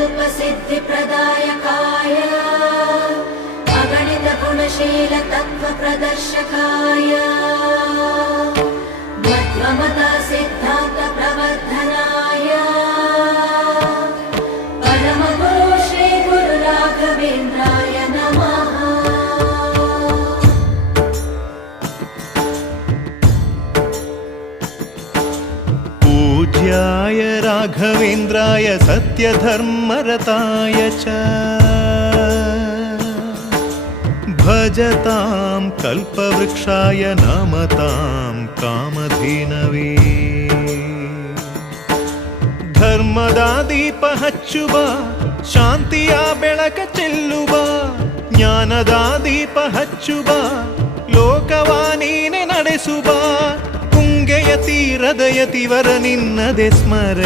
कल्पसिद्धिप्रदायकाय अगणितगुणशीलतत्त्वप्रदर्शकाय मध्वमता सिद्धान्तप्रवर्धनाय परमगुरु श्रीगुरुराघवेन्द्राय नमः। पूज्याय राघवेन्द्राय सत्यधर्मरताय च भजतां कल्पवृक्षाय नमतां कामधेनवे। ಧರ್ಮದ ದೀಪ ಹಚ್ಚುವ ಶಾಂತಿಯ ಬೆಳಕ ಚೆಲ್ಲುವ ಜ್ಞಾನದ ದೀಪ ಹಚ್ಚುವ ಲೋಕವ ನೀನೆ ನಡೆಸುವ ತುಂಗೆಯ ತೀರದ ಯತಿವರ ನಿನ್ನದೆ ಸ್ಮರ